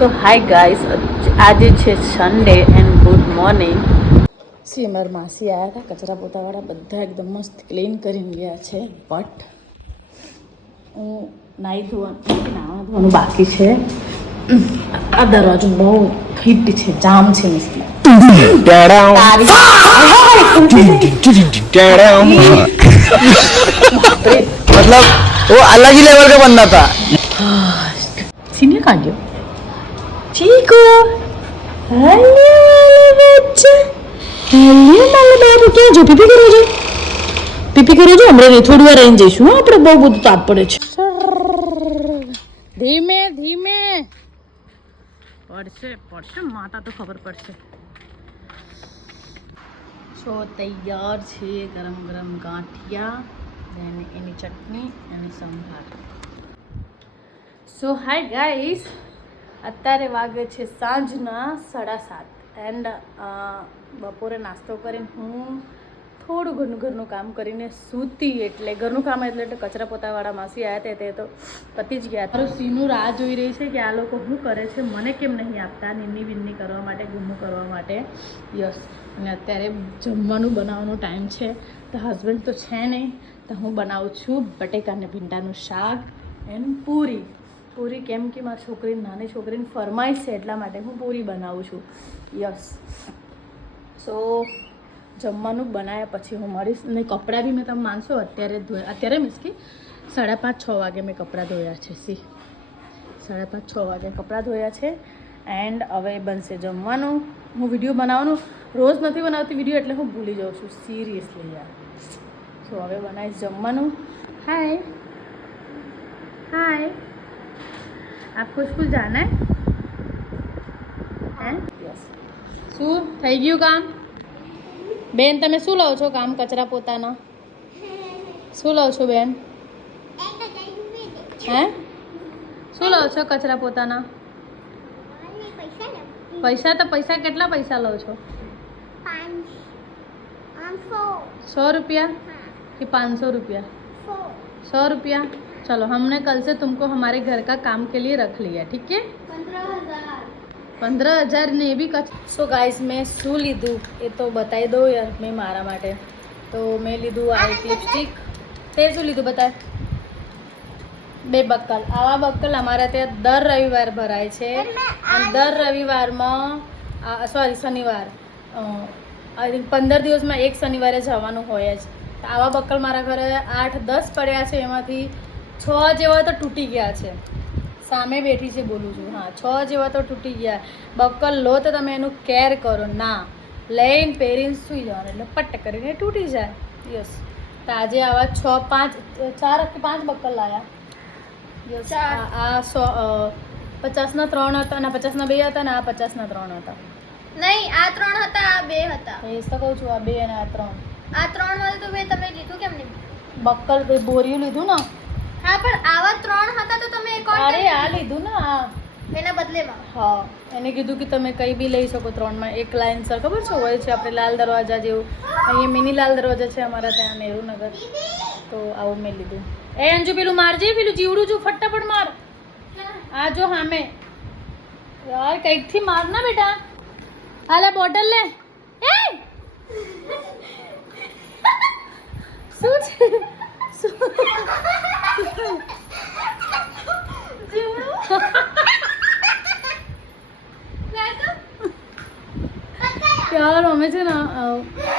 સો hi guys, આજે છે Sunday and good morning. C અમારા માસી આવ્યા હતા, કચરા પોતાવાળા બધા એકદમ મસ્ત ક્લીન કરીને ગયા છે. બટ હું નાહવાનું બાકી છે. આ દરવાજો બહુ ફિટ છે, જામ છે મિસ્કી. मतलब वो अलग ही लेवल का बंदा था. सीनियर कहाँ गया? चीकू, हेलो बच्चा, हेलो माला बाबू, ક્યાં જો પીપી કરો છો? પીપી કરો છો? હમણાં નહીં, થોડી વાર રહીને જઈશું. હા, આપણે બહુ બધું તાપ પડે છે. ધીમે ધીમે પડશે માતા તો ખબર પડશે. સો તૈયાર છે ગરમ ગરમ ગાંઠિયા અને એની ચટણી અને સંભાર. સો હાય ગાઈસ, અત્યારે વાગે છે સાંજના 7:30 એન્ડ બપોરે નાસ્તો કરીને હું થોડું ઘરનું કામ કરીને સૂતી. એટલે ઘરનું કામ એટલે કચરા પોતાવાળા માસી આવ્યા તે તો પતી જ ગયા. મારું સીનું રાહ જોઈ રહી છે કે આ લોકો શું કરે છે, મને કેમ નહીં આપતા નિન્ની વિન્ની કરવા માટે, ગુમ્મું કરવા માટે. યસ, અને અત્યારે જમવાનું બનાવવાનો ટાઈમ છે. તો હસબન્ડ તો છે નહીં, તો હું બનાવું છું બટેકા અને ભીંડાનું શાક એન્ડ પૂરી. કેમ કે મારી છોકરીને, નાની છોકરીને ફરમાઈશ છે એટલા માટે હું પૂરી બનાવું છું. યસ, સો જમવાનું બનાવ્યા પછી હું મળીશ. ને કપડાં બી મેં તમે માનશો અત્યારે મીન્સ કે 5:30-6 વાગે મેં કપડાં ધોયા છે. 5:30-6 વાગે કપડાં ધોયા છે એન્ડ હવે બનશે જમવાનું. હું વિડીયો બનાવવાનું રોજ નથી બનાવતી વિડીયો, એટલે હું ભૂલી જાઉં છું સિરિયસલી યાર. સો હવે બનાવીશ જમવાનું. હાય આપકો સ્કૂલ જાના હે? યસ. શું થઈ ગયું કામ? બેન તમે શું લાવો છો કામ કચરા પોતાના? શું લાવો છો બેન? હે શું લાવો છો કચરા પોતાના? પૈસા તો પૈસા કેટલા પૈસા લો છો? 100 रुपया कि 500 रुपया? 100 रुपया. चलो हमने कल से तुमको हमारे घर का काम के लिए रख लिया, ठीक है? 15,000 ने भी સો ગાઈઝ મેં શું લીધું એ તો બતાવી દો યાર મેં મારા માટે. તો મેં લીધું આ એક લિપસ્ટિક. તે શું લીધું બતાય? 2 બક્કલ. આવા બક્કલ અમારા ત્યાં દર રવિવાર ભરાય છે અને દર રવિવારમાં શનિવાર 15 દિવસમાં એક શનિવારે જવાનું હોય જ. આવા બક્કલ મારા ઘરે 8-10 પડ્યા છે, એમાંથી 6 જેવા તો તૂટી ગયા છે. સામે બેઠી છે બોલું છું. હા, 6 જેવા તો તૂટી ગયા. બક્કલ લો તો તમે એનું કેર કરો ના, લઈને પહેરીને સૂઈ જવાનું એટલે પટ કરીને તૂટી જાય. યસ, તો આજે આવા 4 કે 5 બક્કલ લાવ્યા. યસ, આ 50ના 3 હતા અને 50ના 2 હતા અને આ 50ના 3 હતા. નહીં, આ 3 હતા, આ 2 હતા. એ તો કહું છું, આ 2 અને આ 3. આ 3 વાળું તો મેં તમે લીધું કેમ નહીં? બક્કલ એ બોરિયું લીધું ને. હા, પણ આવા 3 હતા તો તમે કોણ? અરે આ લીધું ને આ એના બદલેમાં. હા, એને કીધું કે તમે કંઈ બી લઈ શકો 3માં. એક લાઈન સર ખબર છે હોય છે આપણે લાલ દરવાજા જેવું, અહીંયા મિની લાલ દરવાજા છે અમારા ત્યાં નહેરુનગર. તો આવું મેં લીધું. એ અંજુ પેલું મારજે, પેલું જીવડું જો ફટાફટ માર. આ જો સામે યાર કંઈકથી માર ના બેટા. હાલે બોટલ લે. એ શું છે? યાર અમે છે ને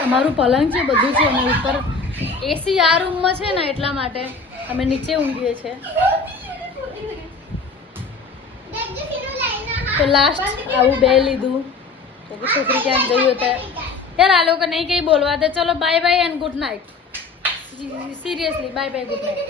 અમારું પલંગ છે બધું છે અને ઉપર એસી આ રૂમમાં છે ને એટલા માટે અમે નીચે ઊંઘીએ છીએ. તો લાસ્ટ આવું 2 લીધું તો કે છોકરી ક્યાંક ગઈ હતા યાર. આ લોકો નહીં કંઈ બોલવા દે. ચલો bye bye and good night. Seriously bye bye good night.